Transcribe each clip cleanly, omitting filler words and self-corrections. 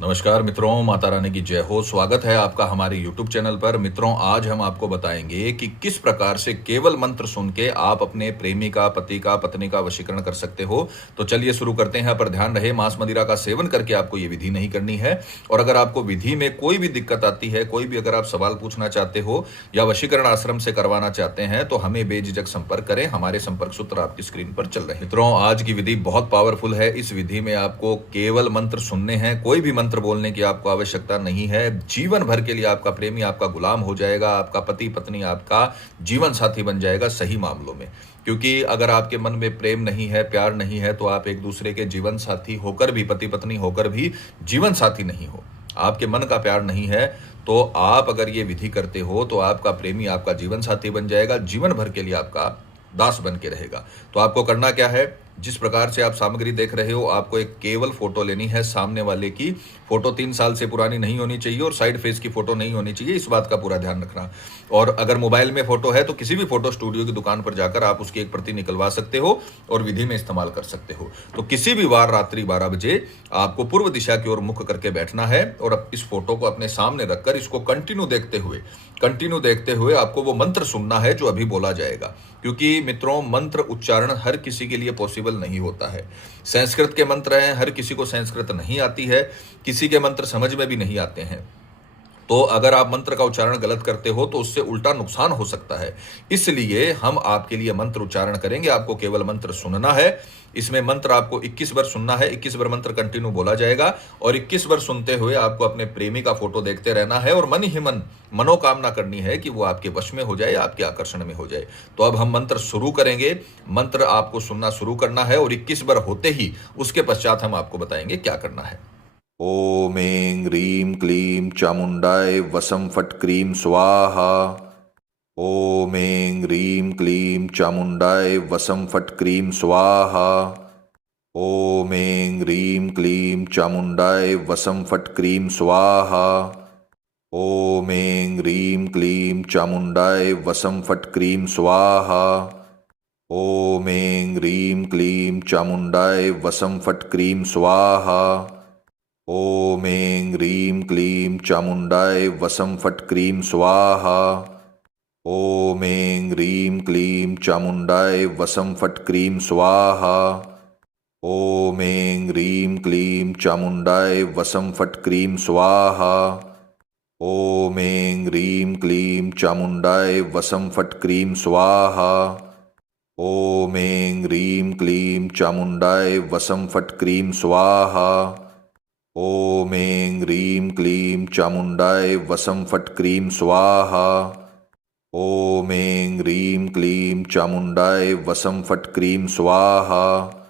नमस्कार मित्रों, माता रानी की जय हो। स्वागत है आपका हमारे YouTube चैनल पर। मित्रों, आज हम आपको बताएंगे कि किस प्रकार से केवल मंत्र सुन के आप अपने प्रेमी का, पति का, पत्नी का वशीकरण कर सकते हो। तो चलिए शुरू करते हैं। पर ध्यान रहे, मांस मदिरा का सेवन करके आपको ये विधि नहीं करनी है। और अगर आपको विधि में कोई भी दिक्कत आती है, कोई भी अगर आप सवाल पूछना चाहते हो या वशीकरण आश्रम से करवाना चाहते हैं, तो हमें बेझिझक संपर्क करें। हमारे संपर्क सूत्र आपकी स्क्रीन पर चल रहे हैं। मित्रों, आज की विधि बहुत पावरफुल है। इस विधि में आपको केवल मंत्र सुनने हैं, कोई भी मंत्र बोलने की आपको आवश्यकता नहीं है। जीवन भर के लिए आपका प्रेमी आपका गुलाम हो जाएगा, आपका पति पत्नी आपका जीवन साथी बन जाएगा सही मामलों में। क्योंकि अगर आपके मन में प्रेम नहीं है, प्यार नहीं है, तो आप एक दूसरे के जीवन साथी होकर भी, पति पत्नी होकर भी जीवन साथी नहीं हो। आपके मन का प्यार नहीं है, तो आप अगर ये विधि करते हो तो आपका प्रेमी आपका जीवन साथी बन जाएगा, जीवन भर के लिए आपका दास बन के रहेगा। तो आपको करना क्या है, जिस प्रकार से आप सामग्री देख रहे हो, आपको एक केवल फोटो लेनी है। सामने वाले की फोटो 3 साल से पुरानी नहीं होनी चाहिए और साइड फेस की फोटो नहीं होनी चाहिए, इस बात का पूरा ध्यान रखना। और अगर मोबाइल में फोटो है तो किसी भी फोटो स्टूडियो की दुकान पर जाकर आप उसकी एक प्रति निकलवा सकते हो और विधि में इस्तेमाल कर सकते हो। तो किसी भी वार रात्रि 12 बजे आपको पूर्व दिशा की ओर मुख करके बैठना है और अब इस फोटो को अपने सामने रखकर इसको कंटिन्यू देखते हुए आपको वो मंत्र सुनना है जो अभी बोला जाएगा। क्योंकि मित्रों, मंत्र उच्चारण हर किसी के लिए पॉसिबल नहीं होता है। संस्कृत के मंत्र हैं, हर किसी को संस्कृत नहीं आती है, किसी के मंत्र समझ में भी नहीं आते हैं। तो अगर आप मंत्र का उच्चारण गलत करते हो तो उससे उल्टा नुकसान हो सकता है। इसलिए हम आपके लिए मंत्र उच्चारण करेंगे। आपको केवल मंत्र सुनना है। इसमें मंत्र आपको 21 बार सुनना है, 21 बार मंत्र कंटिन्यू बोला जाएगा और 21 बार सुनते हुए आपको अपने प्रेमी का फोटो देखते रहना है और मन ही मन मनोकामना करनी है कि वो आपके वश में हो जाए, आपके आकर्षण में हो जाए। तो अब हम मंत्र शुरू करेंगे। मंत्र आपको सुनना शुरू करना है और 21 बार होते ही उसके पश्चात हम आपको बताएंगे क्या करना है। ओम ऐं ह्रीं क्लीं चामुण्डाय वसं फट् क्रीं स्वाहा। ओम ऐं ह्रीं क्लीं चामुण्डाय वसं फट् क्रीं स्वाहा। ओम ऐं ह्रीं क्लीं चामुण्डाय वसं फट् क्रीं स्वाहा। ओम ऐं ह्रीं क्लीं चामुण्डाय वसं फट् क्रीं स्वाहा। ओम ऐं ह्रीं क्लीं चामुण्डाय वसं फट् क्रीं स्वाहा। ओम ऐं ह्रीं क्लीं चामुण्डाय वसं फट् क्रीं स्वाहा। ओम ऐं ह्रीं क्लीं चामुण्डाय वसं फट् क्रीं स्वाहा। ओम ऐं ह्रीं क्लीं चामुण्डाय वसं फट् क्रीं स्वाहा। ओम ऐं ह्रीं क्लीं चामुण्डाय वसं फट् क्रीं स्वाहा। ओम ऐं ह्रीं क्लीं चामुण्डाय वसं फट् क्रीं स्वाहा। ओम ऐं ह्रीं क्लीं चामुण्डाय वसं फट् क्रीं स्वाहा। ओम ऐं ह्रीं क्लीं चामुण्डाय वसं फट् क्रीं स्वाहा।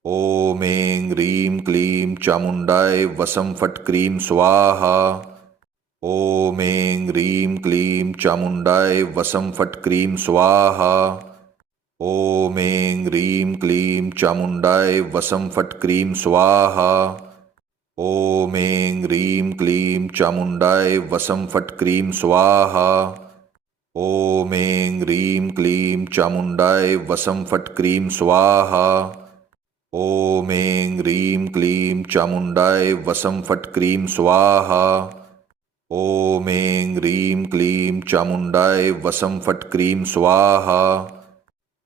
ओम ऐं ह्रीं क्लीं चामुण्डाय वसं फट् क्रीं स्वाहा। ओम ऐं ह्रीं क्लीं चामुण्डाय वसं फट् क्रीं स्वाहा। ओम ऐं ह्रीं क्लीं चामुण्डाय वसं फट् क्रीं स्वाहा। ओम ऐं ह्रीं क्लीं चामुण्डाय वसं फट् क्रीं स्वाहा। ओम ऐं ह्रीं क्लीं चामुण्डाय वसं फट् क्रीं स्वाहा। ओम ऐं ह्रीं क्लीं चामुण्डाय वसं फट् क्रीं स्वाहा। ओम ऐं ह्रीं क्लीं चामुण्डाय वसं फट् क्रीं स्वाहा।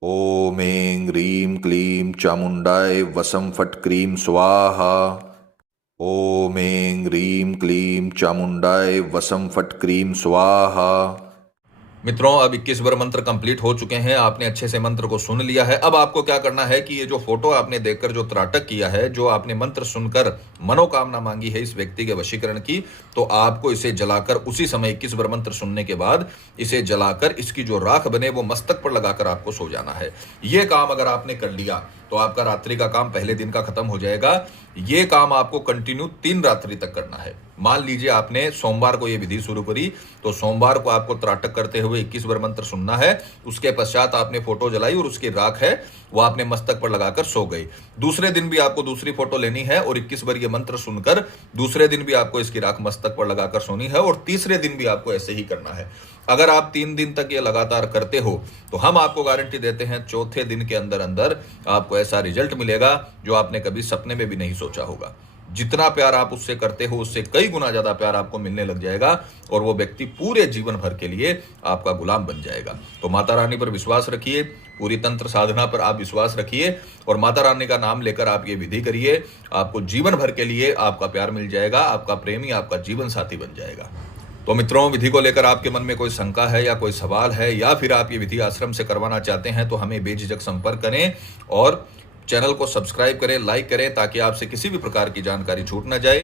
ओम ऐं ह्रीं क्लीं चामुण्डाय वसं फट् क्रीं स्वाहा। ओम ऐं ह्रीं क्लीं चामुण्डाय वसं फट् क्रीं स्वाहा। मित्रों, अब 21 बार मंत्र कंप्लीट हो चुके हैं। आपने अच्छे से मंत्र को सुन लिया है। अब आपको क्या करना है कि ये जो फोटो आपने देखकर जो त्राटक किया है, जो आपने मंत्र सुनकर मनोकामना मांगी है इस व्यक्ति के वशीकरण की, तो आपको इसे जलाकर उसी समय 21 बार मंत्र सुनने के बाद इसे जलाकर इसकी जो राख बने वो मस्तक पर लगाकर आपको सो जाना है। ये काम अगर आपने कर लिया तो आपका रात्रि का काम पहले दिन का खत्म हो जाएगा। ये काम आपको कंटिन्यू 3 रात्रि तक करना है। मान लीजिए आपने सोमवार को ये विधि शुरू करी, तो सोमवार को आपको त्राटक करते हुए 21 बार मंत्र सुनना है। उसके पश्चात आपने फोटो जलाई और उसकी राख है वो आपने मस्तक पर लगाकर सो गए। दूसरे दिन भी आपको दूसरी फोटो लेनी है और 21 बार ये मंत्र सुनकर दूसरे दिन भी आपको इसकी राख मस्तक पर लगाकर सोनी है और तीसरे दिन भी आपको ऐसे ही करना है। अगर आप 3 दिन तक ये लगातार करते हो तो हम आपको गारंटी देते हैं चौथे दिन के अंदर अंदर आपको ऐसा रिजल्ट मिलेगा जो आपने कभी सपने में भी नहीं सोचा होगा। जितना प्यार आप उससे करते हो उससे कई गुना ज्यादा प्यार आपको मिलने लग जाएगा और वो व्यक्ति पूरे जीवन भर के लिए आपका गुलाम बन जाएगा। तो माता रानी पर विश्वास रखिए, पूरी तंत्र साधना पर आप विश्वास रखिए और माता रानी का नाम लेकर आप ये विधि करिए। आपको जीवन भर के लिए आपका प्यार मिल जाएगा, आपका प्रेमी आपका जीवन साथी बन जाएगा। तो मित्रों, विधि को लेकर आपके मन में कोई शंका है या कोई सवाल है या फिर आप ये विधि आश्रम से करवाना चाहते हैं तो हमें बेझिझक संपर्क करें और चैनल को सब्सक्राइब करें, लाइक करें ताकि आपसे किसी भी प्रकार की जानकारी छूट ना जाए।